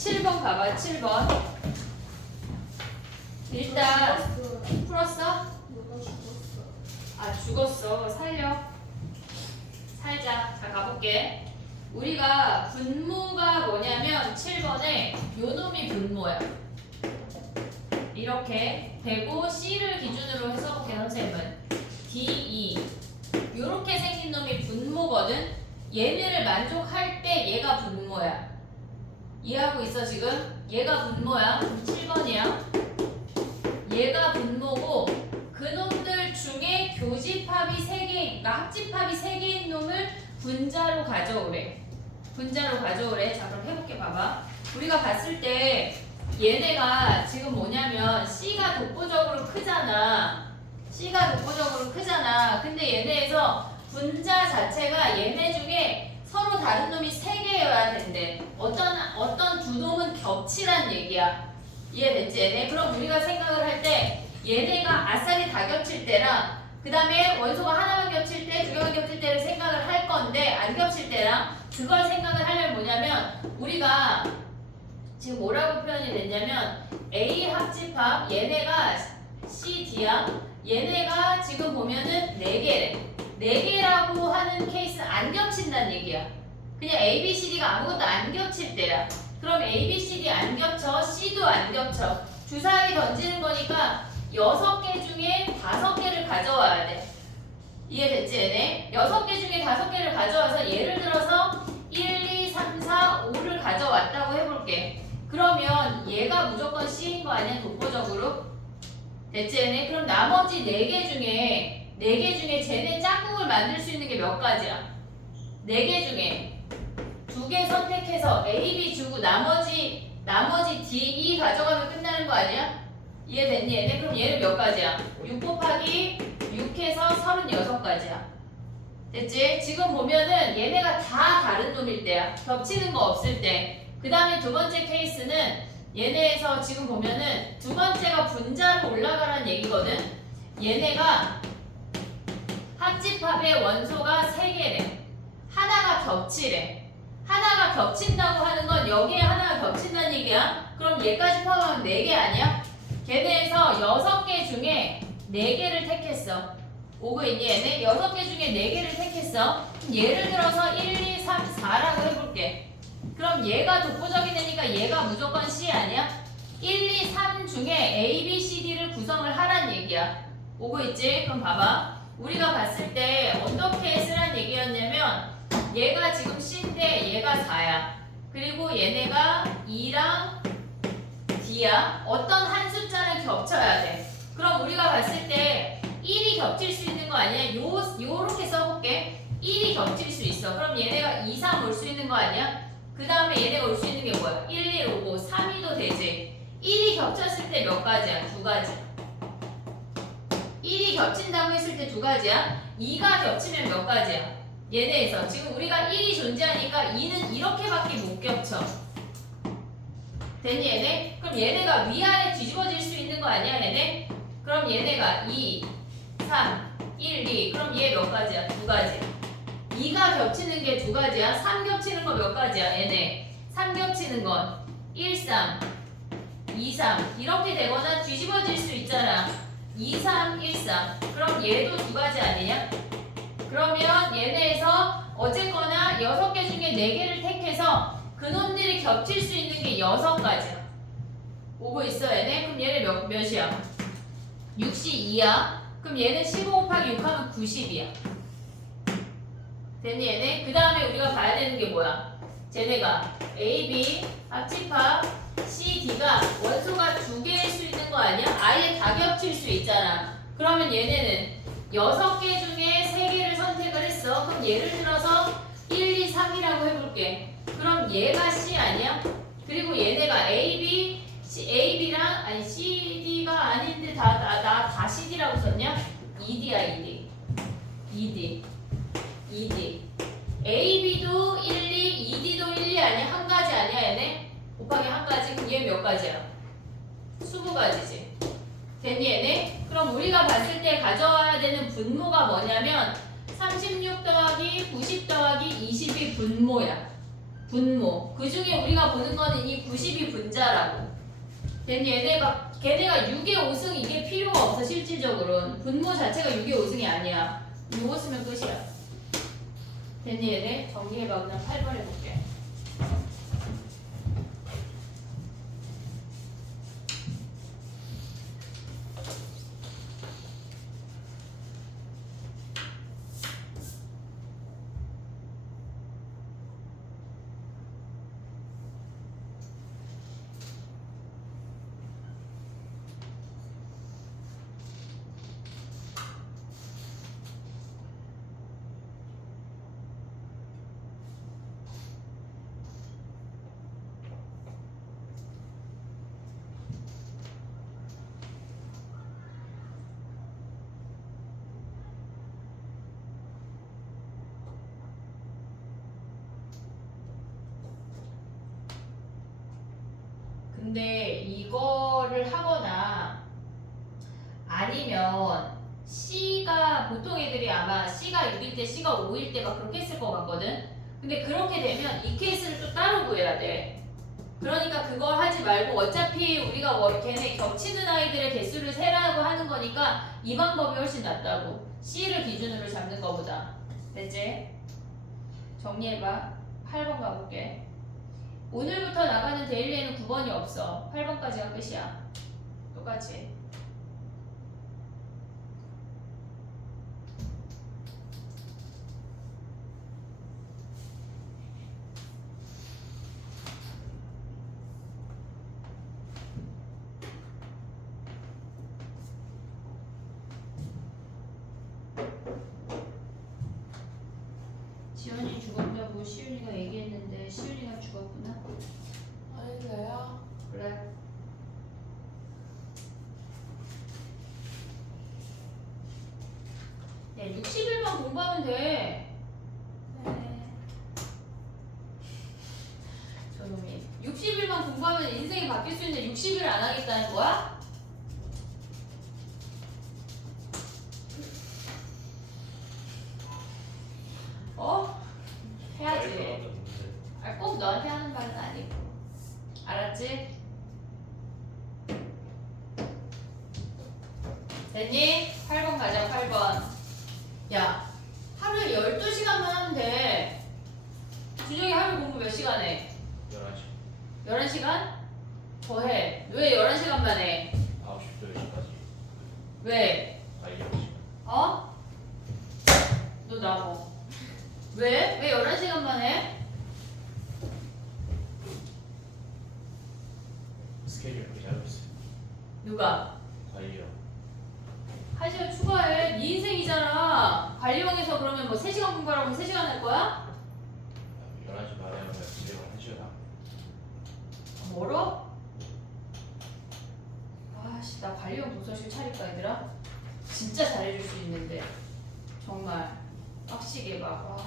7번 봐봐. 7번. 일단 풀었어? 아, 죽었어. 살려. 살자. 자, 가볼게. 우리가 분모가 뭐냐면 7번에 요 놈이 분모야. 이렇게 되고 C를 기준으로 해서 볼게 선생님은 D2 요렇게 생긴 놈이 분모거든. 얘네를 만족할 때 얘가 분모야. 이해하고 있어 지금? 얘가 분모야. 7번이야. 얘가 분모고 그놈들 중에 교집합이 3개, 그러니까 합집합이 3개인 놈을 분자로 가져오래. 분자로 가져오래. 자, 그럼 해볼게. 봐봐. 우리가 봤을 때 얘네가 지금 뭐냐면 C가 독보적으로 크잖아. C가 독보적으로 크잖아. 근데 얘네에서 분자 자체가 얘네 중에 서로 다른 놈이 3개여야 된대. 어떤 두 놈은 겹치란 얘기야. 이해됐지 얘네? 그럼 우리가 생각을 할 때 얘네가 아싸리 다 겹칠 때랑 그 다음에 원소가 하나만 겹칠 때, 2개만 겹칠 때를 생각을 할 건데 안 겹칠 때랑 그걸 생각을 하려면 뭐냐면 우리가 지금 뭐라고 표현이 됐냐면 A 합집합 얘네가 C, D야. 얘네가 지금 보면은 4개래. 4개라고 하는 케이스 안 겹친다는 얘기야. 그냥 A, B, C, D가 아무것도 안 겹칠 때야. 그럼 A, B, C, D 안 겹쳐. C도 안 겹쳐. 주사위 던지는 거니까 6개 중에 5개를 가져와야 돼. 이해됐지 얘네? 6개 중에 5개를 가져와서 예를 들어서 1, 2, 3, 4, 5를 가져왔다고 해볼게. 그러면 얘가 무조건 C인 거 아니야? 독보적으로? 됐지 얘네? 그럼 나머지 4개 중에 쟤네 짝꿍을 만들 수 있는 게 몇 가지야? 4개 중에 2개 선택해서 A, B 주고 나머지 D, E 가져가면 끝나는 거 아니야? 이해됐니 얘네? 그럼 얘는 몇 가지야? 6 곱하기 6해서 36가지야. 됐지? 지금 보면은 얘네가 다 다른 놈일 때야. 겹치는 거 없을 때. 그 다음에 두 번째 케이스는 얘네에서 지금 보면은 두 번째가 분자로 올라가라는 얘기거든. 얘네가 합집합의 원소가 3개래. 하나가 겹치래. 하나가 겹친다고 하는 건 여기에 하나가 겹친다는 얘기야. 그럼 얘까지 포함하면 4개 아니야? 걔네에서 6개 중에 4개를 택했어. 오고 있니 얘네? 6개 중에 4개를 택했어. 그럼 예를 들어서 1, 2, 3, 4라고 해볼게. 그럼 얘가 독보적이 되니까 얘가 무조건 C 아니야? 1, 2, 3 중에 A, B, C, D를 구성을 하란 얘기야. 오고 있지? 그럼 봐봐. 우리가 봤을 때 어떻게 쓰란 얘기였냐면 얘가 지금 C인데 얘가 4야. 그리고 얘네가 2랑 D야. 어떤 한 숫자는 겹쳐야 돼. 그럼 우리가 봤을 때 1이 겹칠 수 있는 거 아니야? 요렇게 써볼게. 1이 겹칠 수 있어. 그럼 얘네가 2, 3 올 수 있는 거 아니야? 그 다음에 얘네가 올 수 있는 게 뭐야? 1, 1 오고 3, 2도 되지. 1이 겹쳤을 때 몇 가지야? 2가지. 1이 겹친다고 했을 때 2가지야. 2가 겹치면 몇 가지야? 얘네에서 지금 우리가 1이 존재하니까 2는 이렇게밖에 못 겹쳐. 됐니 얘네? 그럼 얘네가 위아래 뒤집어질 수 있는 거 아니야 얘네? 그럼 얘네가 2, 3, 1, 2 그럼 얘 몇 가지야? 2가지. 2가 겹치는 게 2가지야. 3 겹치는 거 몇 가지야 얘네? 3 겹치는 건 1, 3, 2, 3 이렇게 되거나 뒤집어질 수 있잖아. 2, 3, 1, 3 그럼 얘도 2가지 아니냐? 그러면 얘네에서 어쨌거나 6개 중에 4개를 택해서 그놈들이 겹칠 수 있는 게 6가지야. 오고 있어 얘네? 그럼 얘네 몇이야? 62야. 그럼 얘는 15 곱하기 6 하면 90이야. 됐니 얘네? 그 다음에 우리가 봐야 되는 게 뭐야? 쟤네가 A, B, 합집합, C, D가 원소가 2개일 수 있는 거 아니야? 아예 다 겹칠 수 있잖아. 그러면 얘네는 6개 중에 3개를 선택을 했어. 그럼 예를 들어서 1, 2, 3이라고 해볼게. 그럼 얘가 C 아니야? 그리고 얘네가 AB랑 아니 CD가 아닌데 다 CD라고 썼냐? ED야 ED. AB도 1, 2, ED도 1, 2 아니야? 한 가지 아니야 얘네? 곱하기 한 가지? 그럼 얘 몇 가지야? 20가지지. 됐니 얘네? 그럼 우리가 봤을 때 가져와야 되는 분모가 뭐냐면 36 더하기 90 더하기 20이 분모야. 분모. 그 중에 우리가 보는 거는 이 90이 분자라고. 걔네가 6의 5승 이게 필요가 없어 실질적으로는. 분모 자체가 6의 5승이 아니야. 요거 쓰면 끝이야. 됐니 얘네? 정리해봐. 그냥 8번 해볼게. 근데 이거를 하거나 아니면 C가 보통 애들이 아마 C가 6일 때 C가 5일 때 막 그렇게 했을 것 같거든. 근데 그렇게 되면 이 케이스를 또 따로 구해야 돼. 그러니까 그걸 하지 말고 어차피 우리가 걔네 겹치는 아이들의 개수를 세라고 하는 거니까 이 방법이 훨씬 낫다고. C를 기준으로 잡는 거보다. 됐지? 정리해봐. 8번 가볼게. 오늘부터 나가는 데일리에는 9번이 없어. 8번까지가 끝이야. 똑같이. 지원이 죽었다고 시윤이가 얘기했는데 시윤이가 죽었구나. 아닌데요? 그래. 네, 60일만 공부하면 돼. 네. 저놈이 60일만 공부하면 인생이 바뀔 수 있는데 60일을 안 하겠다는 거야? 어? 해야지. 아, 꼭 너한테 하는 말은 아니고. 알았지? 됐니? 8번 가자. 8번. 야, 하루에 12시간만 하면 돼. 준영이 하루 공부 몇 시간 해? 11시 11시간? 더 해. 왜 11시간만 해? 9시부터 10시까지 왜? 다이어트 시간 어? 너 나고. 왜? 왜 11시간만 해? 스케줄 그렇게 잡고 있어요. 누가? 다이어 1시간 추가해. 네 인생이잖아. 관리원에서 그러면 뭐 3시간 공부하라고 3시간 할 거야? 11시 반에 하면 집에 가면 1시간 멀어? 아씨, 나 관리원 도서실 차릴까 얘들아? 진짜 잘해줄 수 있는데 정말 빡시게 막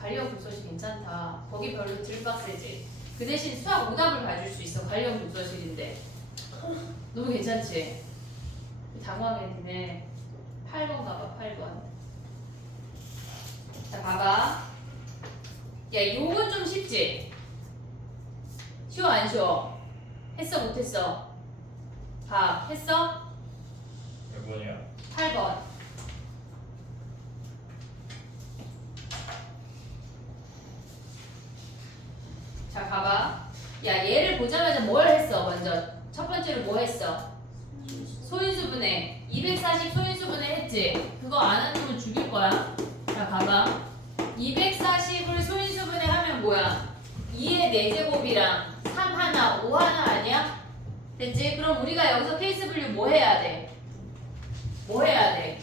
관리원 도서실 괜찮다. 거기 별로 들빡세지. 그 대신 수학 오답을 봐줄 수 있어. 관리원 도서실인데 너무 괜찮지? 당황했네. 8번 가봐. 8번. 자 봐봐. 야 요건 좀 쉽지? 쉬워 안 쉬워? 했어 못했어? 봐 했어? 몇 번이야? 8번. 자 봐봐. 야 얘를 보자마자 뭘 했어? 먼저 첫 번째로 뭐 했어? 소인수분해. 240 소인수분해 했지? 그거 안 하는 놈은 죽일 거야. 자 봐봐. 240을 소인수분해 하면 뭐야? 2의 4제곱이랑 3 하나 5 하나 아니야? 됐지? 그럼 우리가 여기서 케이스 분류 뭐 해야 돼? 뭐 해야 돼?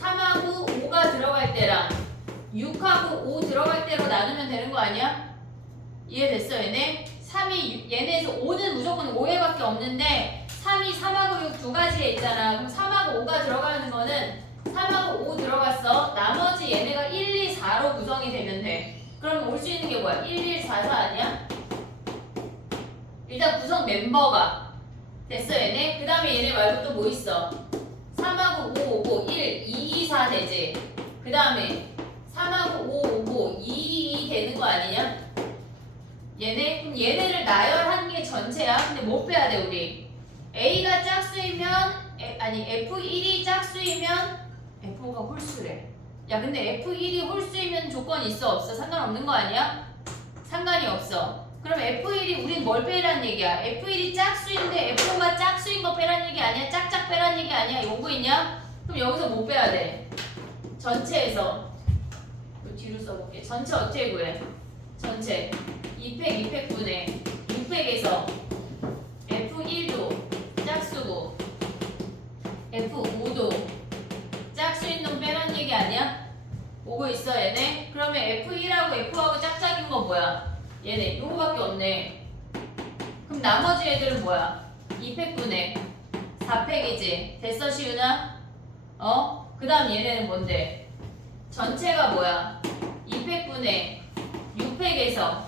3하고 5가 들어갈 때랑 6하고 5 들어갈 때로 나누면 되는 거 아니야? 이해됐어 얘네? 3이 얘네에서 5는 무조건 5회밖에 없는데 3이 3하고 6 두 가지에 있잖아. 그럼 3하고 5가 들어가는 거는 3하고 5 들어갔어. 나머지 얘네가 1, 2, 4로 구성이 되면 돼. 그럼 올 수 있는 게 뭐야? 1, 1, 4, 4 아니야? 일단 구성 멤버가 됐어 얘네? 그 다음에 얘네 말고 또 뭐 있어? 3하고 5 오고 1, 2, 2, 4 되지? 그 다음에 3하고 5 오고 2, 2 되는 거 아니냐? 얘네? 그럼 얘네를 나열한 게 전체야. 근데 못 빼야 돼 우리. A가 짝수이면 F1이 짝수이면 F5가 홀수래. 야 근데 F1이 홀수이면 조건이 있어 없어? 상관없는 거 아니야? 상관이 없어. 그럼 F1이 우린 뭘 빼란 얘기야? F1이 짝수인데 F5가 짝수인 거 빼란 얘기 아니야? 짝짝 빼란 얘기 아니야? 요거 있냐? 그럼 여기서 못 빼야 돼. 전체에서 그 뒤로 써볼게. 전체 어떻게 구해? 전체 200 분의 600에서 F1도 짝수고 F5도 짝수인 놈 빼란 얘기 아니야? 오고 있어 얘네? 그러면 F1하고 F하고 짝짝인 거 뭐야? 얘네 요거밖에 없네. 그럼 나머지 애들은 뭐야? 200분의 4팩이지. 됐어 시윤아? 그 다음 얘네는 뭔데? 전체가 뭐야? 200분의 6팩에서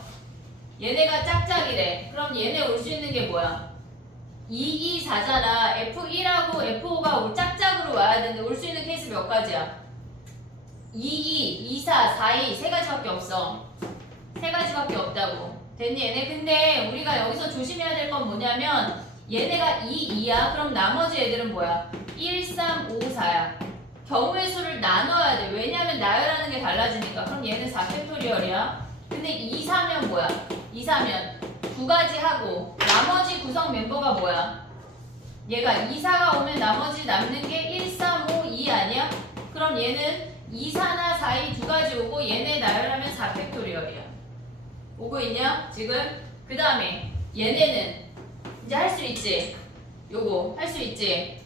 얘네가 짝짝이래. 그럼 얘네 올 수 있는 게 뭐야? 2, 2, 4잖아. F1하고 F5가 짝짝으로 와야 되는데 올 수 있는 케이스 몇 가지야? 2, 2, 2, 4, 4, 2 세 가지밖에 없어. 세 가지밖에 없다고. 됐니 얘네? 근데 우리가 여기서 조심해야 될 건 뭐냐면 얘네가 2, 2야. 그럼 나머지 애들은 뭐야? 1, 3, 5, 4야. 경우의 수를 나눠야 돼. 왜냐면 나열하는 게 달라지니까. 그럼 얘는 4팩토리얼이야. 근데 2, 4면 뭐야? 2, 4면 두 가지 하고 나머지 구성 멤버가 뭐야? 얘가 2, 4가 오면 나머지 남는 게 1, 3, 5, 2 아니야? 그럼 얘는 2, 4나 4, 2 두 가지 오고 얘네 나열하면 4팩토리얼이야. 오고 있냐? 지금? 그 다음에 얘네는 이제 할 수 있지? 요거 할 수 있지?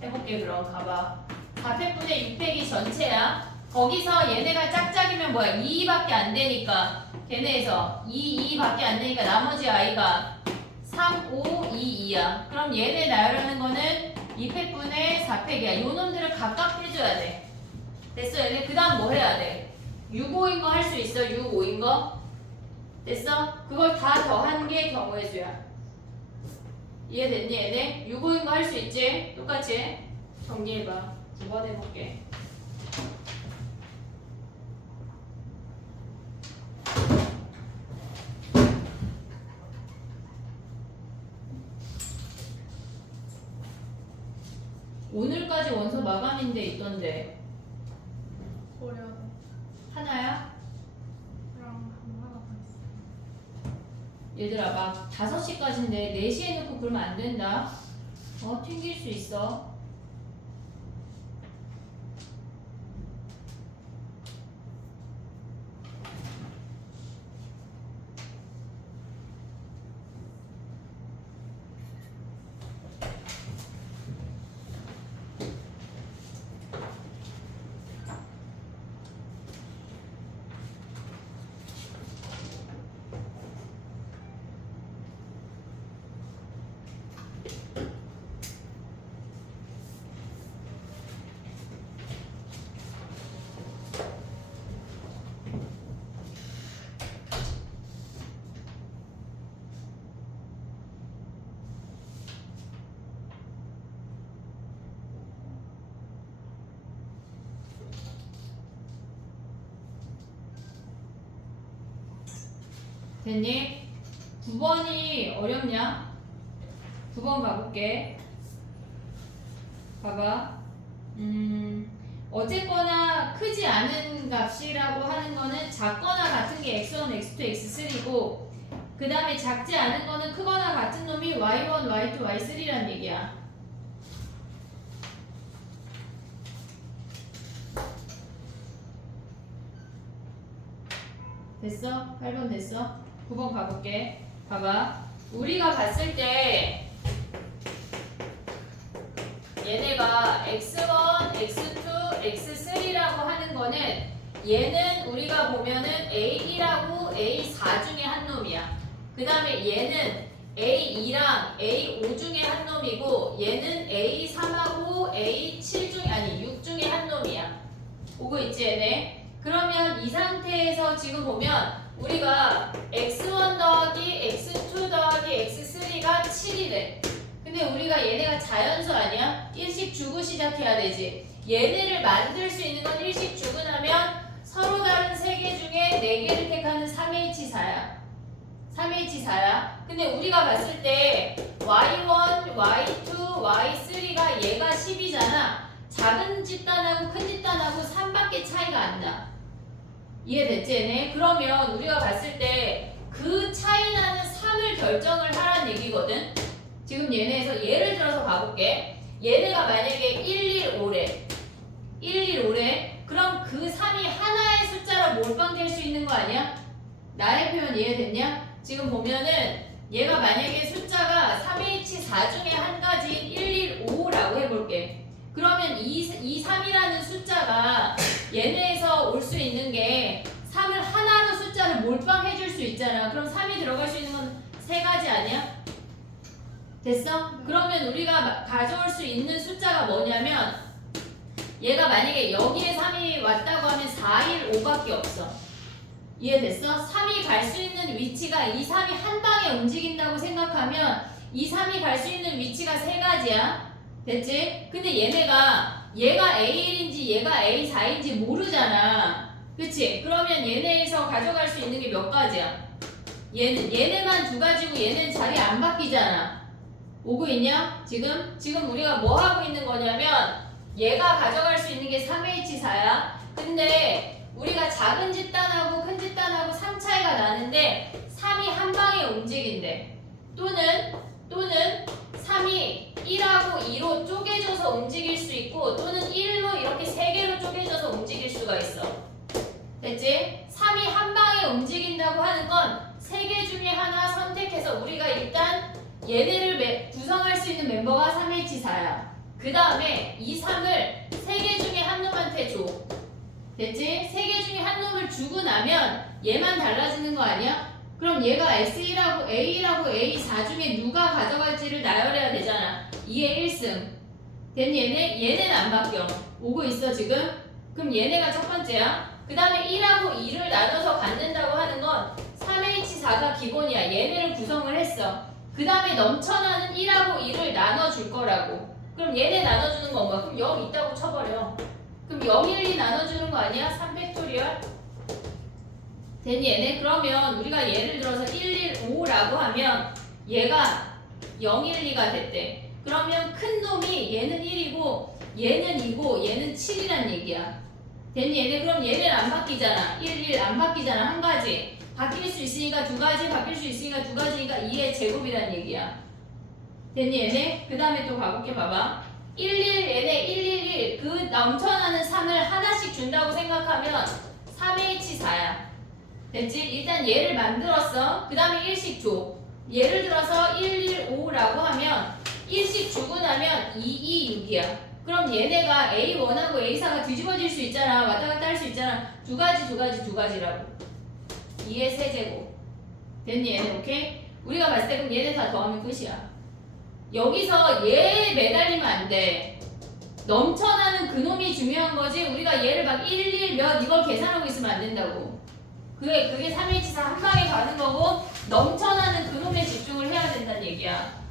해볼게. 그럼 가봐. 4팩분의 6팩이 전체야. 거기서 얘네가 짝짝이면 뭐야? 2밖에 안 되니까 걔네에서 2, 2밖에 안 되니까 나머지 아이가 3, 5, 2, 2야. 그럼 얘네 나열하는 거는 2팩분의 4팩이야. 요 놈들을 각각 빼줘야 돼. 됐어 얘네? 그 다음 뭐 해야 돼? 6, 5인 거 할 수 있어? 6, 5인 거? 됐어? 그걸 다 더한 게 경우의 수야. 이해됐니 얘네? 6, 5인 거 할 수 있지? 똑같이 정리해봐. 두 번 해볼게. 오늘까지 원서 마감인데 있던데 고려랑 하나야? 하나 더 있어. 얘들아 막 5시까지인데 4시에 놓고 그러면 안 된다. 튕길 수 있어. 됐니? 9번이 어렵냐? 9번 가볼게. 봐봐. 어쨌거나 크지 않은 값이라고 하는 거는 작거나 같은 게 x1, x2, x3고 그 다음에 작지 않은 거는 크거나 같은 놈이 y1, y2, y3란 얘기야. 됐어? 8번 됐어? 9번 가볼게. 봐봐. 우리가 봤을 때 얘네가 x1, x2, x3라고 하는 거는 얘는 우리가 보면은 A1하고 A4 중에 한 놈이야. 그 다음에 얘는 A2랑 A5 중에 한 놈이고 얘는 A3하고 A7 중에 6 중에 한 놈이야. 오고 있지 얘네? 그러면 이 상태에서 지금 보면 우리가 x1 더하기 x2 더하기 x3가 7이래. 근데 우리가 얘네가 자연수 아니야? 일식 주고 시작해야 되지. 얘네를 만들 수 있는 건 일식 주고 나면 서로 다른 3개 중에 4개를 택하는 3H4야. 3H4야. 근데 우리가 봤을 때 Y1, Y2, Y3가 얘가 10이잖아. 작은 집단하고 큰 집단하고 3밖에 차이가 안 나. 이해됐지 얘네? 그러면 우리가 봤을 때 그 차이 나는 3을 결정을 하란 얘기거든. 지금 얘네에서 예를 들어서 가볼게. 얘네가 만약에 1, 1, 5래. 1, 1, 5래. 그럼 그 3이 하나의 숫자로 몰빵될 수 있는 거 아니야? 나의 표현 이해됐냐? 지금 보면은 얘가 만약에 숫자가 3H4 중에 한 가지인 115라고 해볼게. 그러면 이 3이라는 숫자가 얘네에서 올 수 있는 게 3을 하나로 숫자를 몰빵해줄 수 있잖아. 그럼 3이 들어갈 수 있는 건 세 가지 아니야? 됐어? 그러면 우리가 가져올 수 있는 숫자가 뭐냐면 얘가 만약에 여기에 3이 왔다고 하면 4, 1, 5밖에 없어. 이해됐어? 3이 갈 수 있는 위치가 이 3이 한 방에 움직인다고 생각하면 이 3이 갈 수 있는 위치가 세 가지야. 됐지? 근데 얘가 A1인지 얘가 A4인지 모르잖아. 그치? 그러면 얘네에서 가져갈 수 있는 게 몇 가지야? 얘네만 두 가지고 얘네는 자리 안 바뀌잖아. 오고 있냐? 지금 우리가 뭐 하고 있는 거냐면 얘가 가져갈 수 있는 게 3H4야. 근데 우리가 작은 집단하고 큰 집단하고 3 차이가 나는데 3이 한 방에 움직인대. 또는 3이 1하고 2로 쪼개져서 움직일 수 있고 또는 1로 이렇게 3개로 쪼개져서 움직일 수가 있어. 됐지? 3이 한 방에 움직인다고 하는 건 3개 중에 하나 선택해서 우리가 일단 얘네를 구성할 수 있는 멤버가 3H4야. 그 다음에 이 3을 3개 중에 한 놈한테 줘. 됐지? 3개 중에 한 놈을 주고 나면 얘만 달라지는 거 아니야? 그럼 얘가 S1하고 A1하고 A4 중에 누가 가져갈지를 나열해야 되잖아. 2의 1승. 됐니? 얘네는 안 바뀌어. 오고 있어 지금? 그럼 얘네가 첫 번째야. 그 다음에 1하고 2를 나눠서 갖는다고 하는 건 3H4가 기본이야. 얘네를 구성을 했어. 그 다음에 넘쳐나는 1하고 2를 나눠줄 거라고. 그럼 얘네 나눠주는 건 뭐야? 그럼 0 있다고 쳐버려. 그럼 0, 1, 2 나눠주는 거 아니야? 3팩토리얼? 됐니 얘네? 그러면 우리가 예를 들어서 1, 1, 5라고 하면 얘가 0, 1, 2가 됐대. 그러면 큰 놈이 얘는 1이고 얘는 2고 얘는 7이란 얘기야. 됐니 얘네? 그럼 얘네는 안 바뀌잖아. 1, 1 안 바뀌잖아. 한 가지. 바뀔 수 있으니까 두 가지, 바뀔 수 있으니까 두 가지니까 2의 제곱이란 얘기야. 됐니 얘네? 그 다음에 또 가볼게 봐봐. 1, 1 얘네 1, 1, 1 그 넘쳐나는 3을 하나씩 준다고 생각하면 3H4야. 됐지? 일단 얘를 만들었어. 그 다음에 1씩 줘. 예를 들어서 1, 1, 5라고 하면 1씩 주고 나면 2, 2, 6이야. 그럼 얘네가 A1하고 A4가 뒤집어질 수 있잖아. 왔다 갔다 할 수 있잖아. 두 가지라고. 2의 세제곱. 됐니 얘네? 오케이? 우리가 봤을 때 그럼 얘네 다 더하면 끝이야. 여기서 얘에 매달리면 안 돼. 넘쳐나는 그놈이 중요한 거지. 우리가 얘를 막 1, 1 몇 이걸 계산하고 있으면 안 된다고. 그게 3H4 한 방에 가는 거고 넘쳐나는 그놈에 집중을 해야 된다는 얘기야.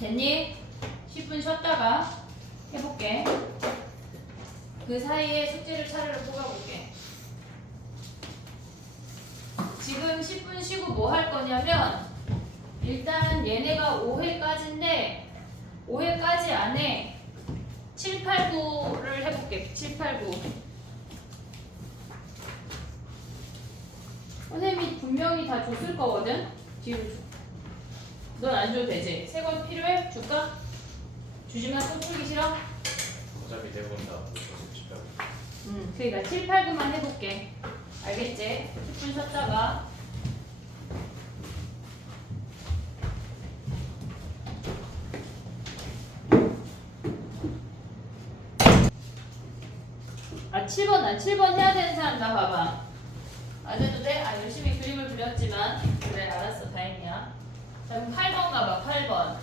됐니? 10분 쉬었다가 해볼게. 그 사이에 숙제를 차례로 뽑아볼게. 지금 10분 쉬고 뭐 할 거냐면 일단 얘네가 5회까지인데 5회까지 안에 7, 8, 9를 해볼게. 7, 8, 9. 선생님이 분명히 다 줬을 거거든? 뒤로 줘. 넌 안 줘도 되지? 새 거 필요해? 줄까? 주지만 또 풀기 싫어? 어차피 대본 다 못해서 집에 그러니까 7, 8, 9만 해볼게. 알겠지? 10분 쉬었다가 아 7번 해야 되는 사람 나 봐봐. 안 해도 돼? 아 열심히 그림을 그렸지만 그래 알았어 다행이야. 자 그럼 8번 가봐. 8번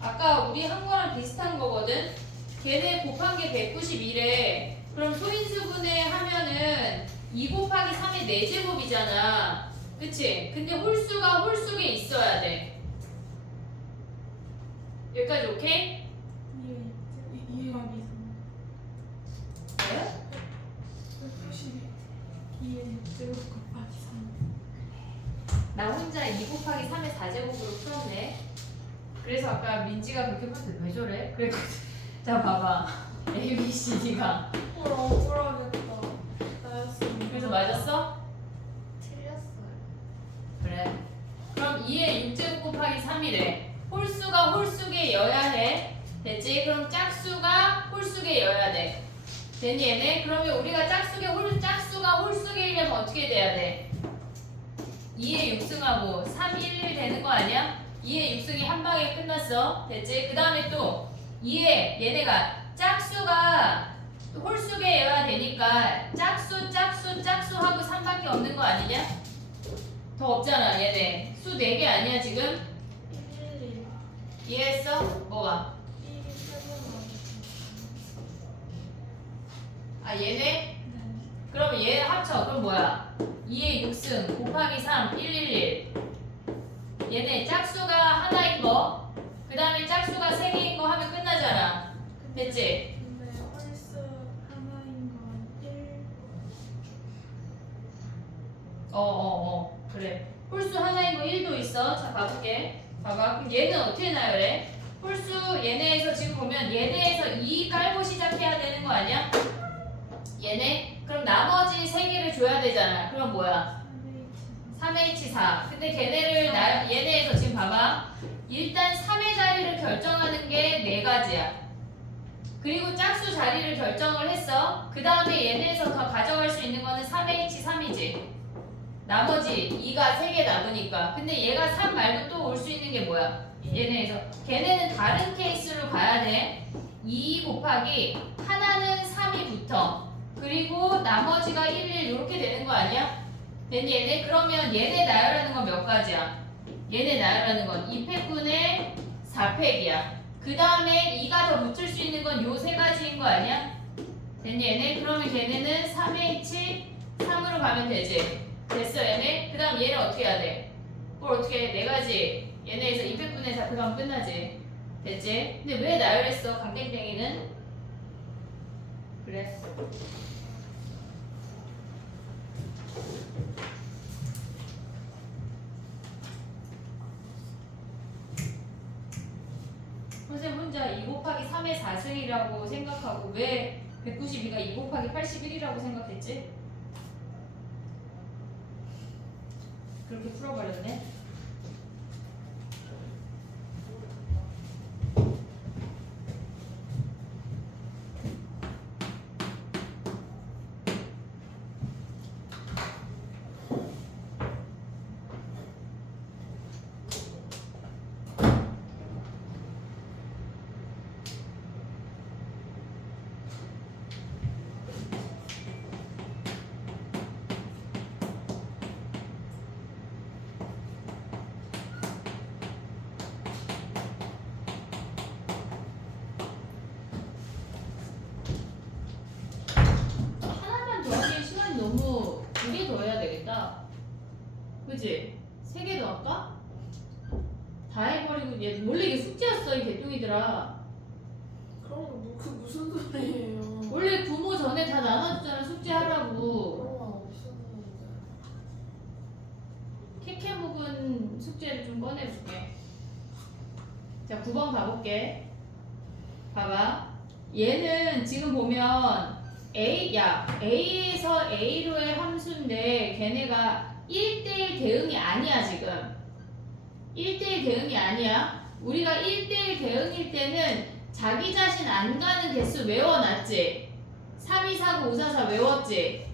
아까 우리 한 거랑 비슷한 거거든. 걔네 곱한 게 191에 그럼 소인수분해 하면은 2 곱하기 3의 4제곱이잖아. 그치? 근데 홀수가 홀수에 있어야 돼. 여기까지 오케이? 이해가 미성. 2 곱하기 3의 4제곱으로 풀었네. 그래서 아까 민지가 그렇게 풀었는데 왜 저래? 그랬거든. 자 봐봐. A, B, C, D가 억울하겠다. 나였으면. 그래서 맞았어? 틀렸어요. 그래. 그럼 2의 6제곱 곱하기 3이래. 홀수가 홀수계여야 해. 됐지? 그럼 짝수가 홀수계여야 돼. 됐니 얘네? 그러면 우리가 짝수가 홀수계이면 어떻게 돼야 돼? 2의 6승하고 3, 1, 1 되는 거 아니야? 2의 6승이 한 방에 끝났어. 됐지? 그 다음에 또 2의 얘네가 짝수가 홀수계여야 되니까 짝수하고 3밖에 없는 거 아니냐? 더 없잖아 얘네. 수 4개 아니야 지금? 111. 이해했어? 뭐가? 1, 7, 아 얘네? 네. 그럼 얘 합쳐. 그럼 뭐야? 2의 6승 곱하기 3 111. 얘네 짝수가 하나인 거, 그 다음에 짝수가 3개인 거 하면 끝나잖아. 됐지? 근데 홀수 하나인 건 1. 그래. 홀수 하나인 거 1도 있어. 자 봐볼게. 봐봐. 그럼 얘는 어떻게 나열해? 홀수 얘네에서 지금 보면 얘네에서 2 깔고 시작해야 되는 거 아니야? 얘네? 그럼 나머지 3개를 줘야 되잖아. 그럼 뭐야? 3H4. 근데 걔네를 얘네에서 지금 봐봐. 일단 3의 자리를 결정하는 게 4가지야. 그리고 짝수 자리를 결정을 했어. 그 다음에 얘네에서 더 가져갈 수 있는 거는 3H3이지. 나머지 2가 3개 남으니까. 근데 얘가 3 말고 또 올 수 있는 게 뭐야? 얘네에서. 걔네는 다른 케이스로 가야 돼. 2 곱하기 하나는 3이 붙어. 그리고 나머지가 1, 1 이렇게 되는 거 아니야? 됐니 얘네? 그러면 얘네 나열하는 건 몇 가지야? 얘네 나열하는 건 2팩분의 4팩이야. 그 다음에 2가 더 붙을 수 있는 건 요 3가지인 거 아니야? 됐니 얘네? 그러면 걔네는 3H 3으로 가면 되지. 됐어 얘네? 그 다음 얘를 어떻게 해야 돼? 뭘 어떻게 해? 4가지. 얘네에서 200분의 4 그 다음 끝나지. 됐지? 근데 왜 나열했어? 강땡땡이는? 그래. 선생님 혼자 2 곱하기 3의 4승이라고 생각하고 왜 192가 2 곱하기 81이라고 생각했지? 그렇게 풀어버렸네. 하나만 더 하기엔 시간이 너무 2개 더 해야 되겠다. 그치? 3개 더 할까? 다 해버리고 얘 원래 이게 숙제였어 이 개똥이들아. 그럼 그 무슨 소리예요? 원래 부모 전에 다 나눠주잖아 숙제하라고. 그런 건 없었는데. 캐캐 묵은 숙제를 좀 꺼내볼게. 자 9번 가볼게. 봐봐. 얘는 지금 보면 A에서 A로의 함수인데 걔네가 1대1 대응이 아니야 지금. 1대1 대응이 아니야. 우리가 1대1 대응일 때는 자기 자신 안 가는 개수 외워놨지. 3, 2, 4, 9, 5, 4, 4 외웠지.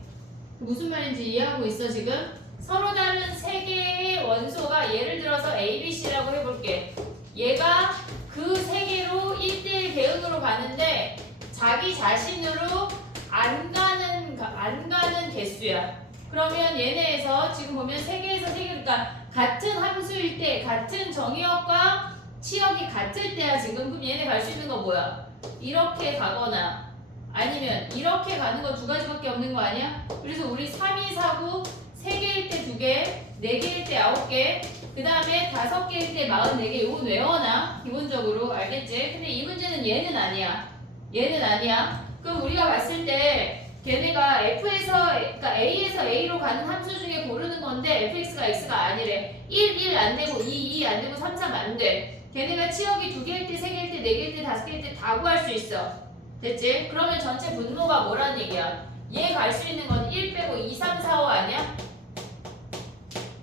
무슨 말인지 이해하고 있어 지금? 서로 다른 3개의 원소가 예를 들어서 A, B, C라고 해볼게. 얘가 그 3개로 1대1 대응으로 가는데 자기 자신으로 안 가는 개수야. 그러면 얘네에서 지금 보면 3개에서 3개, 그러니까 같은 함수일 때, 같은 정의역과 치역이 같을 때야 지금. 그럼 얘네 갈 수 있는 거 뭐야? 이렇게 가거나 아니면 이렇게 가는 거 2가지밖에 없는 거 아니야? 그래서 우리 3, 2, 4, 9 3개일 때 2개, 4개일 때 9개, 그 다음에 5개일 때 44개. 요건 외워놔 기본적으로. 알겠지? 근데 이 문제는 얘는 아니야. 얘는 아니야. 그럼 우리가 봤을 때 걔네가 F에서 그러니까 A에서 A로 가는 함수 중에 고르는 건데 fx가 x가 아니래. 1 안 되고 2 안 되고 3 안 돼. 걔네가 치역이 2개일 때, 3개일 때, 4개일 때, 5개일 때 다 구할 수 있어. 됐지? 그러면 전체 분모가 뭐란 얘기야? 얘 갈 수 있는 건 1 빼고 2, 3, 4, 5 아니야?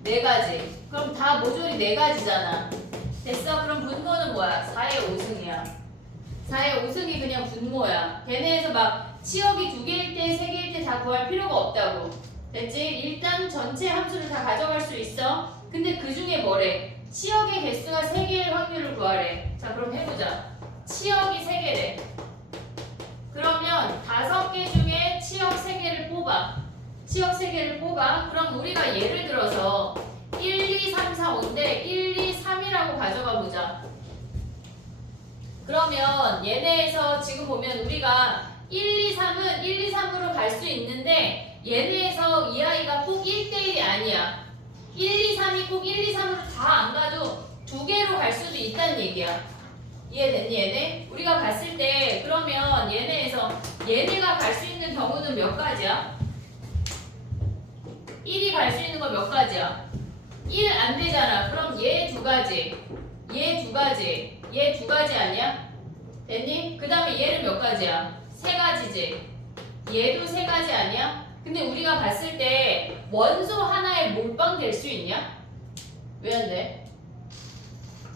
4가지. 그럼 다 모조리 4가지잖아. 됐어? 그럼 분모는 뭐야? 4의 5승이야. 4의 5승이 그냥 분모야. 걔네에서 막 치역이 2개일 때, 3개일 때 다 구할 필요가 없다고. 됐지? 일단 전체 함수를 다 가져갈 수 있어. 근데 그 중에 뭐래? 치역의 개수가 3개일 확률을 구하래. 자, 그럼 해보자. 치역이 3개래. 그러면 5개 중에 치역 3개를 뽑아. 치역 3개를 뽑아. 그럼 우리가 예를 들어서 1, 2, 3, 4, 5인데 1, 2, 3이라고 가져가 보자. 그러면 얘네에서 지금 보면 우리가 1, 2, 3은 1, 2, 3으로 갈 수 있는데 얘네에서 이 아이가 꼭 1대1이 아니야. 1, 2, 3이 꼭 1, 2, 3으로 다 안 가도 2개로 갈 수도 있다는 얘기야. 이해됐니 얘네? 우리가 봤을 때 그러면 얘네에서 얘네가 갈 수 있는 경우는 몇 가지야? 1이 갈 수 있는 거 몇 가지야? 1 안 되잖아. 그럼 얘 2가지, 얘 2가지, 얘 2가지 아니야? 됐니? 그 다음에 얘는 몇 가지야? 3가지지. 얘도 3가지 아니야? 근데 우리가 봤을 때 원소 하나에 몰빵 될 수 있냐? 왜 안 돼?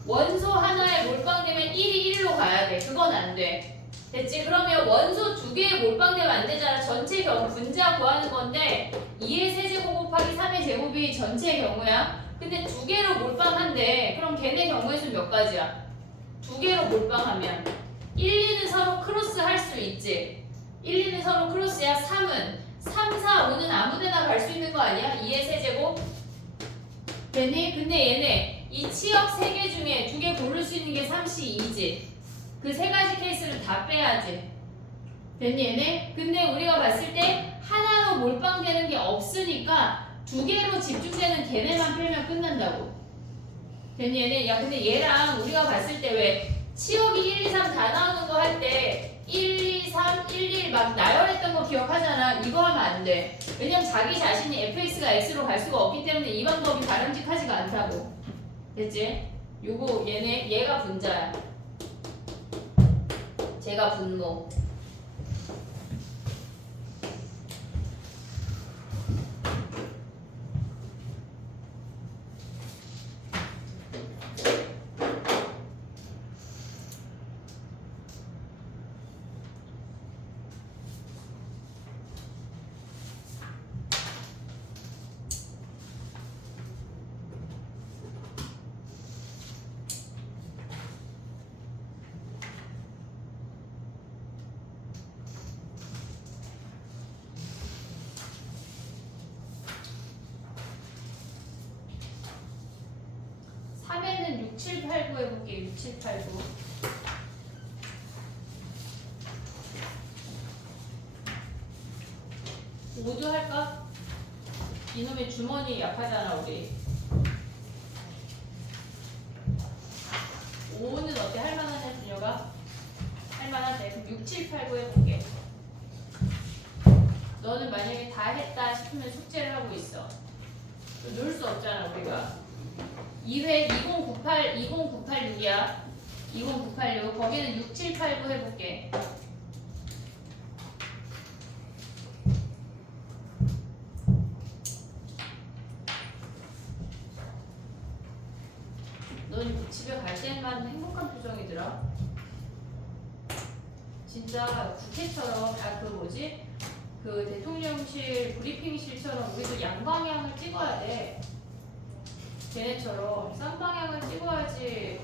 원소 하나에 몰빵되면 1이 1로 가야 돼. 그건 안 돼. 됐지? 그러면 원소 2개에 몰빵되면 안 되잖아. 전체 경우 분자 구하는 건데 2의 세제곱 곱하기 3의 제곱이 전체 경우야. 근데 2개로 몰빵한대. 그럼 걔네 경우의 수 몇 가지야? 2개로 몰빵하면 1, 2는 서로 크로스 할 수 있지. 1, 2는 서로 크로스야. 3은 3, 4, 5는 아무데나 갈 수 있는 거 아니야? 2의 세제곱? 되니? 근데 얘네 이 치역 3개 중에 2개 고를 수 있는 게 3시 2지. 그 3가지 케이스를 다 빼야지. 됐니 얘네? 근데 우리가 봤을 때 하나로 몰빵되는 게 없으니까 2개로 집중되는 걔네만 빼면 끝난다고. 됐니 얘네? 야 근데 얘랑 우리가 봤을 때 왜 치역이 1, 2, 3 다 나오는 거 할 때 1, 2, 3, 1, 1 막 나열했던 거 기억하잖아. 이거 하면 안 돼. 왜냐면 자기 자신이 fx가 x로 갈 수가 없기 때문에 이 방법이 바람직하지가 않다고. 됐지? 요거 얘가 분자야. 제가 분모. 에는 6, 7, 8, 9 해볼게. 6, 7, 8, 9. 모두 할까? 이놈의 주머니 약하잖아 우리. 5는 어때? 할만하냐 준혁아? 할만하대. 그럼 6, 7, 8, 9 해볼게. 너는 만약에 다 했다 싶으면 숙제를 하고 있어. 놀 수 없잖아 우리가. 2회 2096이야. 20986. 거기는 6, 7, 8, 9 해볼게. 넌 집에 갈 때만 행복한 표정이더라. 진짜 국회처럼 그 뭐지? 그 대통령실 브리핑실처럼 우리도 양방향을 찍어야 돼. 걔네처럼 쌍방향을 찍어야지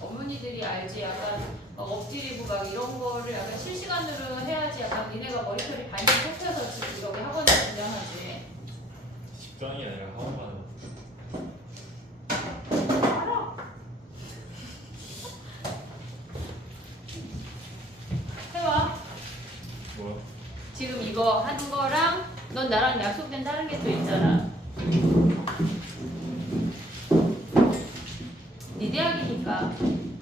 어머니들이 알지. 약간 막 엎드리고 막 이런 거를 약간 실시간으로 해야지. 약간 니네가 머리털이 반쯤 뽑혀서 지금 이렇게 학원에 등장하지. 집중이 아니라 학원만. 알아. 해봐. 뭐야? 지금 이거 하는 거랑 넌 나랑 약속된 다른 게 또 있잖아. 네 대학이니까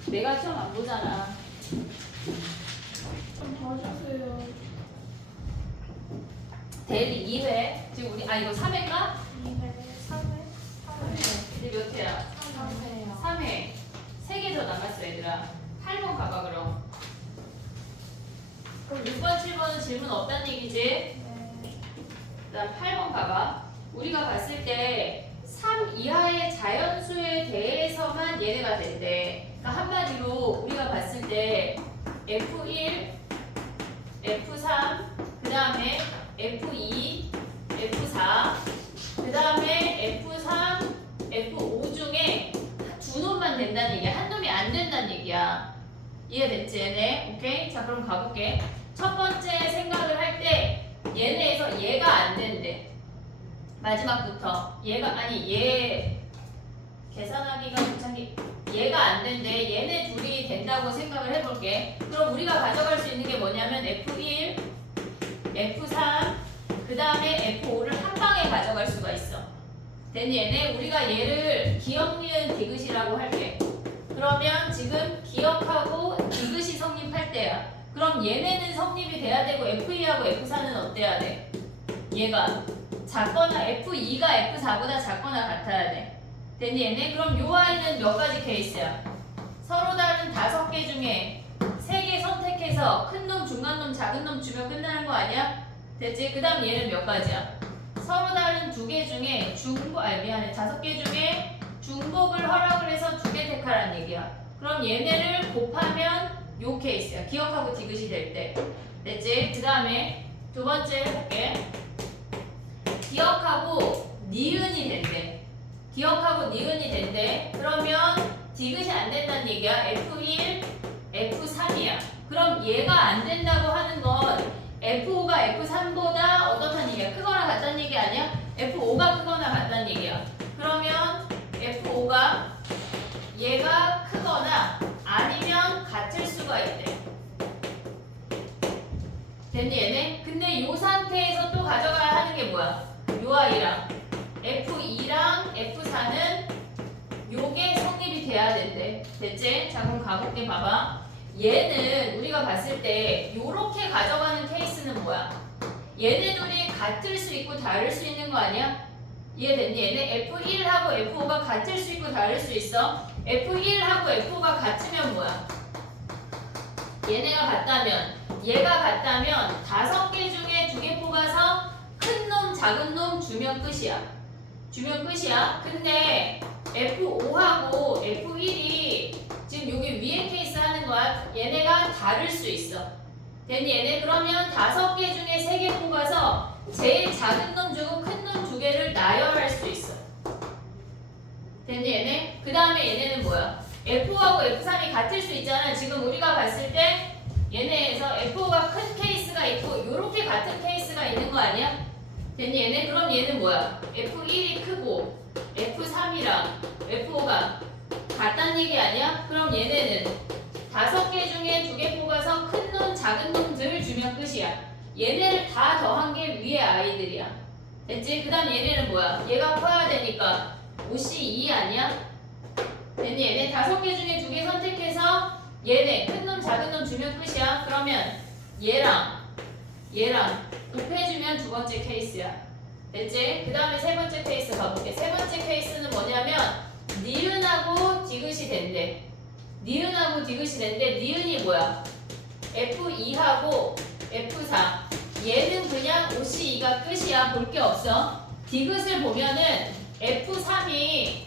내가 시험 안 보잖아. 좀 봐주세요. 대리 2회. 지금 우리 이거 3회인가? 2회, 3회, 4회, 이제 몇 회야? 3회요. 3회. 3개 더 남았어 얘들아. 8번 가봐 그럼. 그럼 6번, 7번은 질문 없다는 얘기지? 네. 그다음 8번 가봐. 우리가 봤을 때 3 이하의 자연수에 대해서만 얘네가 된대. 그러니까 한마디로 우리가 봤을 때 F1, F3, 그 다음에 F2, F4, 그 다음에 F3, F5 중에 두 놈만 된다는 얘기야. 한 놈이 안 된다는 얘기야. 이해됐지 얘네? 오케이? 자 그럼 가볼게. 첫 번째 생각을 할 때 얘네에서 얘가 안 된대. 마지막부터 얘 계산하기가 귀찮게 얘가 안 된대. 얘네 둘이 된다고 생각을 해볼게. 그럼 우리가 가져갈 수 있는 게 뭐냐면 F1, F3, 그 다음에 F5를 한 방에 가져갈 수가 있어. 됐니 얘네? 우리가 얘를 기억, 니은, 디귿이라고 할게. 그러면 지금 기억하고 디귿이 성립할 때야. 그럼 얘네는 성립이 돼야 되고 F2하고 F4는 어때야 돼? 얘가 작거나 F2가 F4보다 작거나 같아야 돼. 됐니 얘네? 그럼 요 아이는 몇 가지 케이스야? 서로 다른 5개 중에 3개 선택해서 큰 놈, 중간 놈, 작은 놈 주면 끝나는 거 아니야? 됐지? 그 다음 얘는 몇 가지야? 서로 다른 2개 중에 5개 중에 중복을 허락을 해서 2개 택하라는 얘기야. 그럼 얘네를 곱하면 요 케이스야. 기억하고 디귿이 될 때. 됐지? 그 다음에 두 번째 해볼게. 기억하고 니은이 된대. 기억하고 니은이 된대. 그러면 디귿이 안 된다는 얘기야. F1, F3이야. 그럼 얘가 안 된다고 하는 건 F5가 F3보다 어떻다는 얘기야? 크거나 같다는 얘기 아니야? F5가 크거나 같다는 얘기야. 그러면 F5가 얘가 크거나 아니면 같을 수가 있대. 됐니 얘네? 근데 이 상태에서 또 가져가야 하는 게 뭐야? 요 아이랑 F2랑 F4는 요게 성립이 돼야 된대. 됐지? 자 그럼 가볼게. 봐봐. 얘는 우리가 봤을 때 요렇게 가져가는 케이스는 뭐야? 얘네들이 같을 수 있고 다를 수 있는 거 아니야? 이해됐니? 얘네 F1하고 F5가 같을 수 있고 다를 수 있어. F1하고 F5가 같으면 뭐야? 얘네가 같다면 얘가 같다면 5개 중에 2개 뽑아서 큰 놈, 작은 놈 주면 끝이야. 주면 끝이야. 근데 F5하고 F1이 지금 여기 위에 케이스 하는 거야. 얘네가 다를 수 있어. 됐니 얘네? 그러면 5개 중에 3개 뽑아서 제일 작은 놈 주고 큰 놈 2개를 나열할 수 있어. 됐니 얘네? 그 다음에 얘네는 뭐야? F5하고 F3이 같을 수 있잖아. 지금 우리가 봤을 때 얘네에서 F5가 큰 케이스가 있고 요렇게 같은 케이스가 있는 거 아니야? 됐니 얘네? 그럼 얘는 뭐야? F1이 크고 F3이랑 F5가 같다는 얘기 아니야? 그럼 얘네는 5개 중에 2개 뽑아서 큰 놈, 작은 놈들 주면 끝이야. 얘네를 다 더한 게 위에 아이들이야. 됐지? 그 다음 얘네는 뭐야? 얘가 커야 되니까 OC2 아니야? 됐니? 얘네 5개 중에 2개 선택해서 얘네 큰 놈, 작은 놈 주면 끝이야. 그러면 얘랑 곱해주면 두 번째 케이스야. 됐지? 그 다음에 세 번째 케이스 가볼게. 세 번째 케이스는 뭐냐면 니은하고 디귿이 된대. 니은하고 디귿이 된대. 니은이 뭐야? F2하고 F4. 얘는 그냥 OC2가 끝이야. 볼 게 없어. 디귿을 보면은 F3이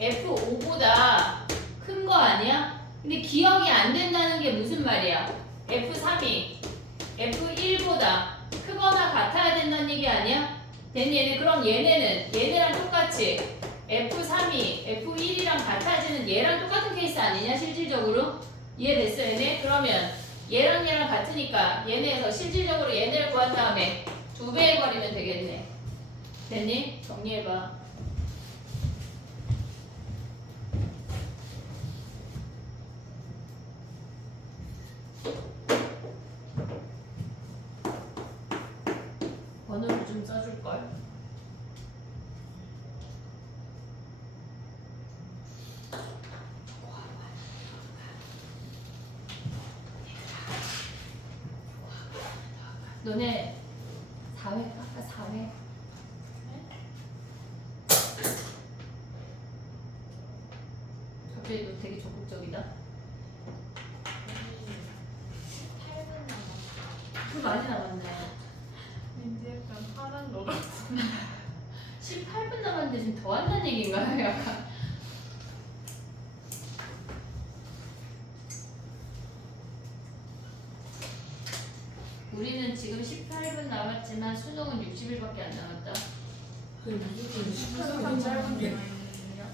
F5보다 큰 거 아니야? 근데 기억이 안 된다는 게 무슨 말이야? F3이 F1보다 크거나 같아야 된다는 얘기 아니야? 됐니 얘네? 그럼 얘네랑 똑같이 F3이 F1이랑 같아지는 얘랑 똑같은 케이스 아니냐 실질적으로? 이해됐어 얘네? 그러면 얘랑 같으니까 얘네에서 실질적으로 얘네를 구한 다음에 2배 해버리면 되겠네. 됐니? 정리해봐. 번호를 좀 써줄걸? 너네 4회 아까 4회. 갑자기 너 되게 적극적이다. 8분 남았어. 좀 많이 남았네. 왠지 약간 화난 거 같아. 18분 남았는데 지금 더 한다는 얘기인가요? 약간. 우리는 지금 18분 남았지만 수능은 60일밖에 안 남았다. 무슨 짧은 게 있네요.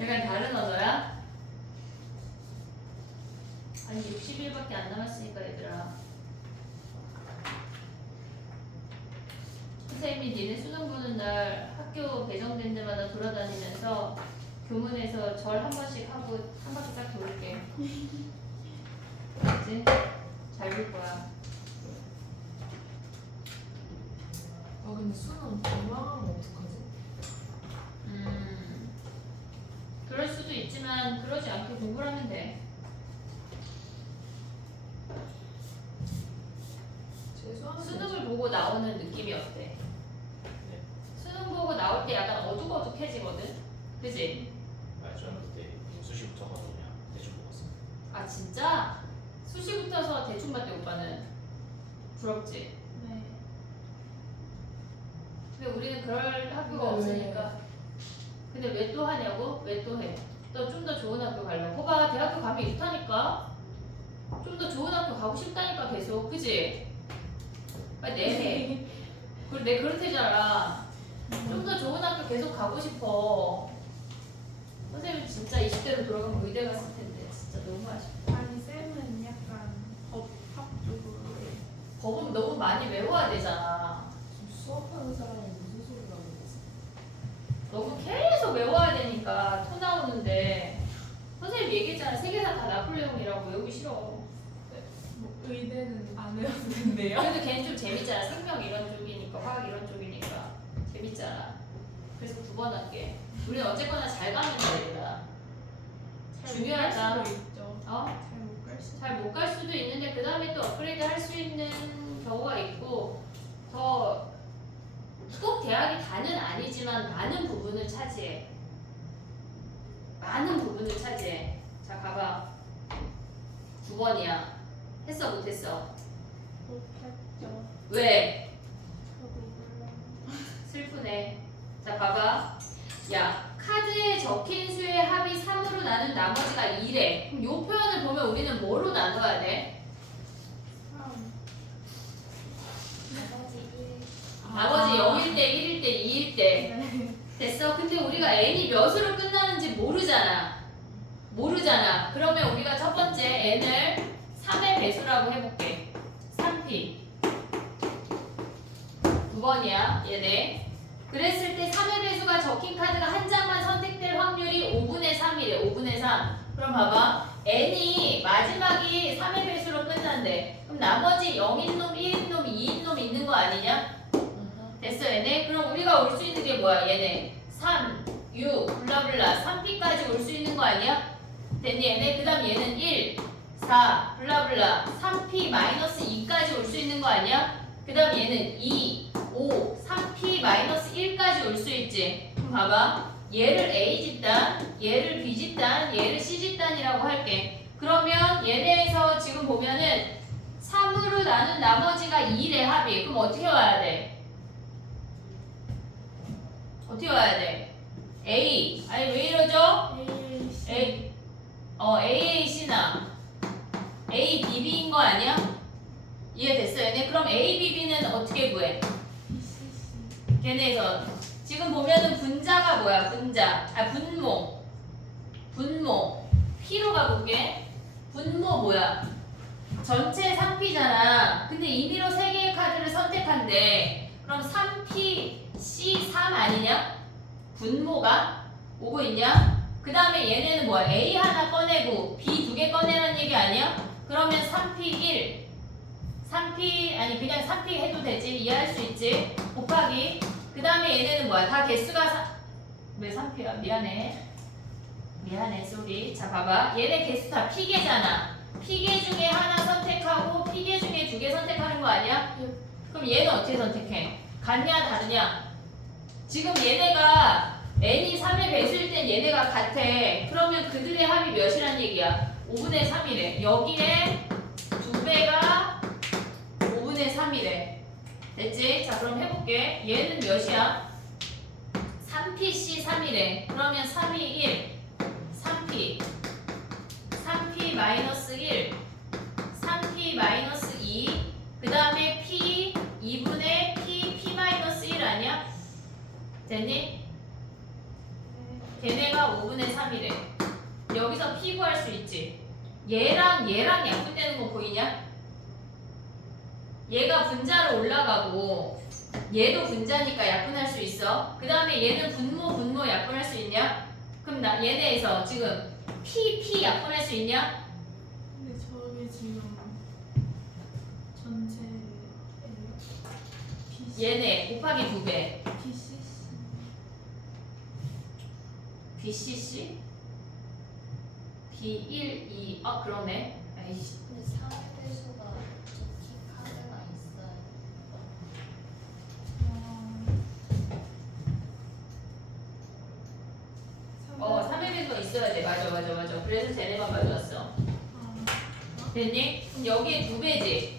약간 다른 언어야? 아니 60일밖에 안 남았으니까 얘들아. 선생님이 니네 수능 보는 날 학교 배정된 데마다 돌아다니면서 교문에서 절 한 번씩 하고 한 바퀴 싹 돌게. 알지? 잘 볼 거야. 아 근데 수능 건강하면 어떡하지? 그럴 수도 있지만 그러지 않게 공부를 하면 돼. 재수하는 수능을 보고 나오는 느낌이 어때? 네. 수능 보고 나올 때 약간 어둑어둑해지거든? 그지? 아 저는 그때 수시부터가 그냥 대충 먹었어요. 아 진짜? 수시부터서 대충 봤대 오빠는. 부럽지? 네. 근데 우리는 그럴 학교가 왜? 없으니까. 근데 왜 또 하냐고? 왜 또 해? 너 좀 더 좋은 학교 가려고? 거봐 대학교 가면 이렇다니까? 좀 더 좋은 학교 가고 싶다니까 계속 그지? 빨리 내해. 그리고 내 그렇대잖아. 좀 더 좋은 학교 계속 가고 싶어. 선생님 진짜 20대로 돌아가면 의대 갔을 텐데 진짜 너무 아쉽다. 아니 쌤은 약간 법학 쪽으로. 법은 너무 많이 외워야 되잖아. 수업하는 사람이 무슨 소리를 하는 거지? 너무 계속 외워야 되니까 토 나오는데 선생님 얘기했잖아. 세계사 다 나폴레옹이라고. 외우기 싫어. 뭐 의대는 안 외웠는데요. 그래도 걔는 좀 재밌잖아. 생명 이런 쪽이니까 화학 이런 쪽이니까 재밌잖아. 그래서 9번 할게. 우리는 어쨌거나 잘 가면 되니까. 중요하다. 잘 못 갈 수도 있죠. 어? 잘 못 갈 수도. 잘 못 갈 수도 있는데 그 다음에 또 업그레이드 할 수 있는 경우가 있고 더 꼭 대학이 다는 아니지만 많은 부분을 차지해. 많은 부분을 차지해. 자 가봐. 9번이야. 했어 못했어? 못했죠. 왜? 저도 몰라. 슬프네. 자 봐봐. 야 카드에 적힌 수의 합이 3으로 나눈 나머지가 2래. 그럼 요 표현을 보면 우리는 뭐로 나눠야 돼? 3. 나머지 0일 때, 1일 때, 2일 때. 네. 됐어? 근데 우리가 n이 몇으로 끝나는지 모르잖아. 모르잖아. 그러면 우리가 첫 번째 n을 3의 배수라고 해볼게. 3p. 9번이야, 얘네. 그랬을 때 3의 배수가 적힌 카드가 한 장만 선택될 확률이 5분의 3이래. 5분의 3. 그럼 봐봐. n이 마지막이 3의 배수로 끝난대. 그럼 나머지 0인 놈, 1인 놈, 2인 놈 있는 거 아니냐? 됐어 얘네? 그럼 우리가 올 수 있는 게 뭐야 얘네? 3, 6, 블라블라 3p까지 올 수 있는 거 아니야? 됐니 얘네? 그 다음 얘는 1, 4, 블라블라 3p 마이너스 2까지 올 수 있는 거 아니야? 그 다음 얘는 2, 5, 3p 마이너스 1까지 올 수 있지. 그럼 봐봐. 얘를 A 집단, 얘를 B 집단, 얘를 C 집단이라고 할게. 그러면 얘네에서 지금 보면은 3으로 나눈 나머지가 2의 합이. 그럼 어떻게 와야 돼? 어떻게 와야 돼? A. 아니 왜 이러죠? A, AAC나 A, BB인 거 아니야? 이해됐어 얘네? 그럼 A, BB는 어떻게 구해? BCC. 걔네에서 지금 보면은 분자가 뭐야? 분자. 아 분모. 분모. P로 가볼게. 분모 뭐야? 전체 3P잖아. 근데 임의로 3개의 카드를 선택한대. 그럼 3P C3 아니냐? 분모가 오고 있냐? 그 다음에 얘네는 뭐야? A 하나 꺼내고 B 2개 꺼내라는 얘기 아니야? 그러면 3P 1 3P 아니 그냥 3P 해도 되지. 이해할 수 있지? 곱하기 그 다음에 얘네는 뭐야? 다 개수가 왜 3P야? 미안해 쏘리. 자 봐봐 얘네 개수 다 P개잖아. P개 중에 하나 선택하고 P개 중에 2개 선택하는 거 거 아니야? 그럼 얘는 어떻게 선택해? 같냐 다르냐? 지금 얘네가 n이 3의 배수일 땐 얘네가 같아. 그러면 그들의 합이 몇이란 얘기야? 5분의 3이래. 여기에 2배가 5분의 3이래. 됐지? 자 그럼 해볼게. 얘는 몇이야? 3pc 3이래. 그러면 3이 1, 3p 3p 마이너스 1, 3p 마이너스 2, 그 다음에 p 2분의 p 마이너스 1 아니야? 됐니? 걔네가 5분의 3이래. 여기서 p 구할 수 있지. 얘랑 약분되는 거 보이냐? 얘가 분자로 올라가고 얘도 분자니까 약분할 수 있어. 그 다음에 얘는 분모 약분할 수 있냐? 그럼 얘네에서 지금 p 약분할 수 있냐? 근데 저게 지금 전체 얘네 곱하기 2배 BCC BCC B1, 2 그러네. 아이씨. 근데 3의 배수가 저키 카드가 있어요. 어 3의 배수가 있어야 돼. 맞아. 그래서 쟤네만 가져왔어. 됐니? 그럼 여기에 2배지.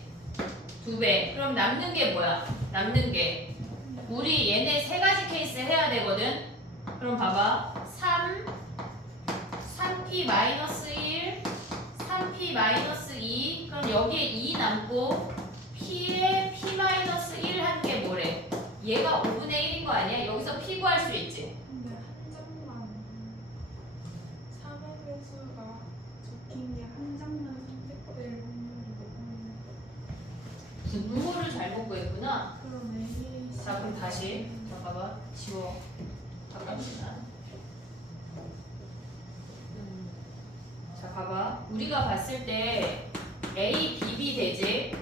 2배. 그럼 남는 게 뭐야? 남는 게 우리 얘네 세 가지 케이스 해야 되거든. 그럼 봐봐. 3p 마이너스 1, 3p 마이너스 2. 그럼 여기에 2 남고 p에 p 마이너스 1 한 게 뭐래? 얘가 5분의 1인 거 아니야? 여기서 p 구할 수 있지. 근데 한 장만 3의 배수가 적힌 게 한 장만 선택될 확률이 분모를 잘못 구했구나. 그러네. 자 그럼 다시 잠깐만 지워. 바꿔봅시다. 자 봐봐. 우리가 봤을 때 A, B, B 되지.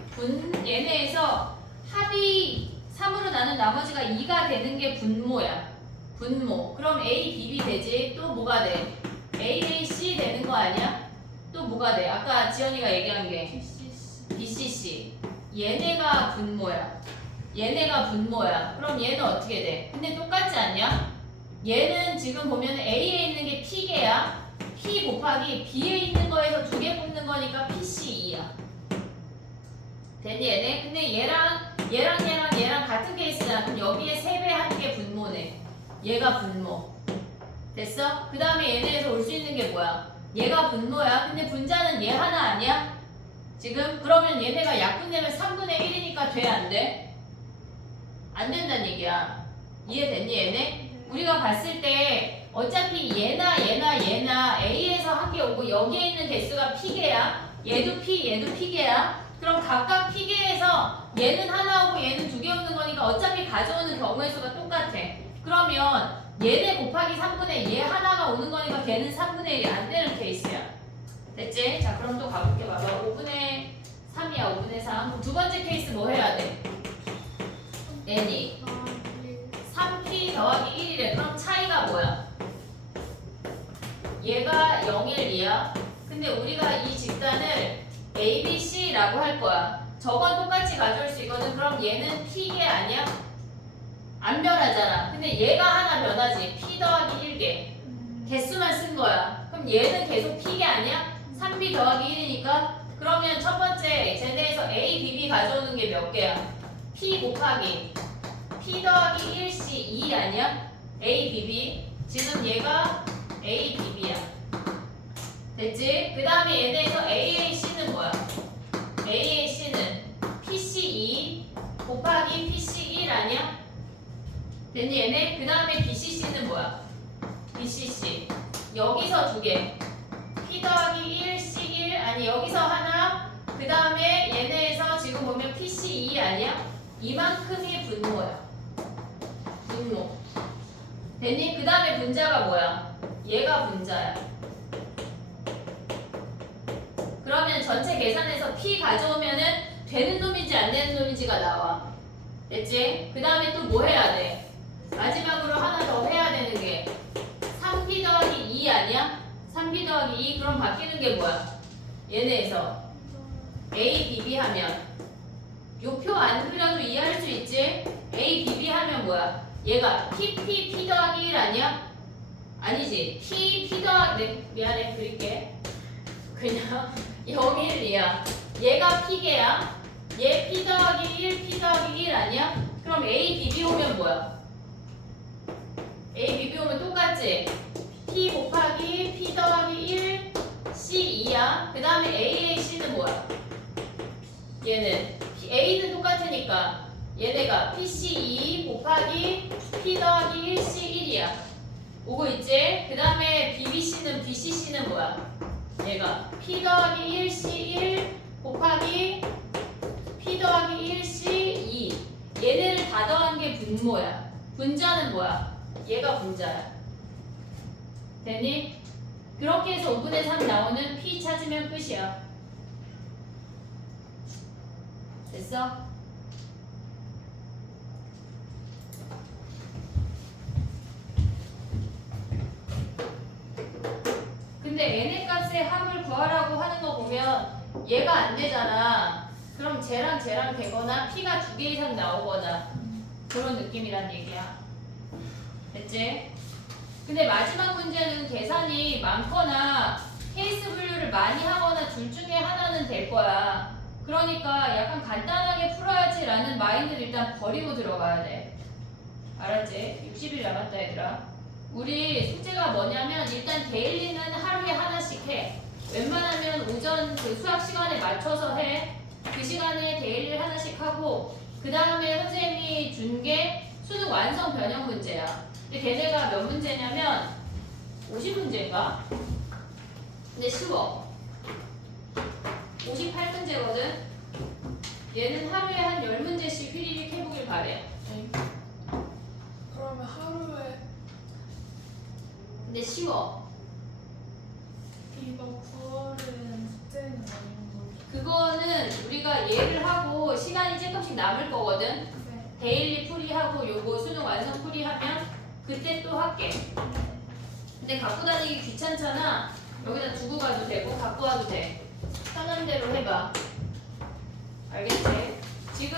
얘네에서 합이 3으로 나눈 나머지가 2가 되는 게 분모야. 분모. 그럼 A, B, B 되지. 또 뭐가 돼? A, A, C 되는 거 아니야? 또 뭐가 돼? 아까 지연이가 얘기한 게 BCC B, C, C. 얘네가 분모야. 얘네가 분모야. 그럼 얘는 어떻게 돼? 근데 똑같지 않냐? 얘는 지금 보면 A에 있는 게 P개야. P 곱하기 B에 있는 거에서 2개 뽑는 거니까 PC2야. 됐니 얘네? 근데 얘랑 같은 케이스잖아. 그럼 여기에 3배 한 게 분모네. 얘가 분모. 됐어? 그 다음에 얘네에서 올 수 있는 게 뭐야? 얘가 분모야. 근데 분자는 얘 하나 아니야? 지금? 그러면 얘네가 약분되면 3분의 1이니까 돼? 안 돼? 안 된다는 얘기야. 이해됐니 얘네? 우리가 봤을 때 어차피 얘나 A에서 한 개 오고 여기에 있는 개수가 P개야. 얘도 P개야. 그럼 각각 P개에서 얘는 하나 오고 얘는 2개 오는 거니까 어차피 가져오는 경우의 수가 똑같아. 그러면 얘네 곱하기 3분의 얘 하나가 오는 거니까 걔는 3분의 1이 안 되는 케이스야. 됐지? 자 그럼 또 가볼게. 봐봐. 5분의 3이야. 5분의 3. 그럼 두 번째 케이스 뭐 해야 돼? n이 3p 더하기 1이래. 그럼 차이가 뭐야? 얘가 0, 1, 2야. 근데 우리가 이 집단을 A, B, C라고 할 거야. 저건 똑같이 가져올 수 있거든. 그럼 얘는 P개 아니야? 안 변하잖아. 근데 얘가 하나 변하지. P 더하기 1개. 개수만 쓴 거야. 그럼 얘는 계속 P개 아니야? 3B 더하기 1이니까. 그러면 첫 번째 쟤네에서 A, B, B 가져오는 게 몇 개야? P 곱하기 P 더하기 1C 2 아니야? A, B, B. 지금 얘가 A, B, B야. 됐지? 그 다음에 얘네에서 A, A, C는 뭐야? A, A, C는 PC 2 곱하기 PC 1 아니야? 됐니 얘네? 그 다음에 BCC는 뭐야? BCC. 여기서 2개. P 더하기 1, C1 아니 여기서 하나. 그 다음에 얘네에서 지금 보면 PC 2 아니야? 이만큼이 분모야. 분모. 됐니? 그 다음에 분자가 뭐야? 얘가 분자야. 그러면 전체 계산해서 P 가져오면은 되는 놈인지 안 되는 놈인지가 나와. 됐지? 그 다음에 또 뭐 해야 돼? 마지막으로 하나 더 해야 되는 게 3B 더하기 2 아니야? 3B 더하기 2 그럼 바뀌는 게 뭐야? 얘네에서 A, B, B 하면 요 표 안 그려도 이해할 수 있지? A, B, B 하면 뭐야? 얘가 P, P, P 더하기 1 아니야? 아니지. P, P 더하기 네, 미안해 그릴게. 그냥 0, 1, 2야. 얘가 P개야. 얘 P 더하기 1, P 더하기 1 아니야? 그럼 A, B, B 오면 뭐야? A, B, B 오면 똑같지? P 곱하기 P 더하기 1, C 2야. 그 다음에 A, A, C는 뭐야? 얘는 A는 똑같으니까 얘네가 PC2 곱하기 P 더하기 1C1이야. 오고 있지? 그 다음에 BBC는 BCC는 뭐야? 얘가 P 더하기 1C1 곱하기 P 더하기 1C2. 얘네를 다 더한 게 분모야. 분자는 뭐야? 얘가 분자야. 됐니? 그렇게 해서 5분의 3 나오는 P 찾으면 끝이야. 됐어? 근데 n의 값의 합을 구하라고 하는 거 보면 얘가 안 되잖아. 그럼 쟤랑 되거나 p가 2개 이상 나오거나 그런 느낌이란 얘기야. 됐지? 근데 마지막 문제는 계산이 많거나 케이스 분류를 많이 하거나 둘 중에 하나는 될 거야. 그러니까 약간 간단하게 풀어야지라는 마인드를 일단 버리고 들어가야 돼. 알았지? 60일 남았다 얘들아. 우리 숙제가 뭐냐면 일단 데일리는 하루에 하나씩 해. 웬만하면 오전 그 수학 시간에 맞춰서 해. 그 시간에 데일리를 하나씩 하고 그 다음에 선생님이 준 게 수능 완성 변형 문제야. 근데 걔네가 몇 문제냐면 50문제인가? 근데 쉬워. 58문제거든. 얘는 하루에 한 10문제씩 휘리릭 해보길 바래. 그러면 하루에 근데 쉬워. 이거 9월은 숙제는 아닌 거죠? 그거는 우리가 얘를 하고 시간이 조금씩 남을 거거든. 네. 데일리 풀이하고 요거 수능 완성 풀이하면 그때 또 할게. 근데 갖고 다니기 귀찮잖아. 여기다 두고 가도 되고 갖고 와도 돼. 편한 대로 해봐. 알겠지? 지금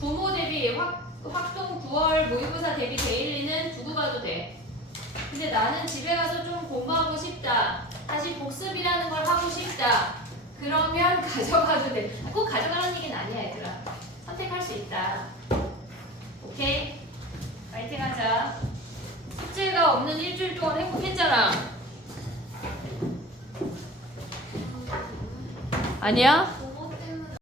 부모 대비 확동 9월 모의고사 대비 데일리는 두고 가도 돼. 근데 나는 집에 가서 좀 공부하고 싶다. 다시 복습이라는 걸 하고 싶다. 그러면 가져가도 돼. 꼭 가져가라는 얘기는 아니야 얘들아. 선택할 수 있다. 오케이? 파이팅 하자. 숙제가 없는 일주일 동안 행복했잖아. 아니야?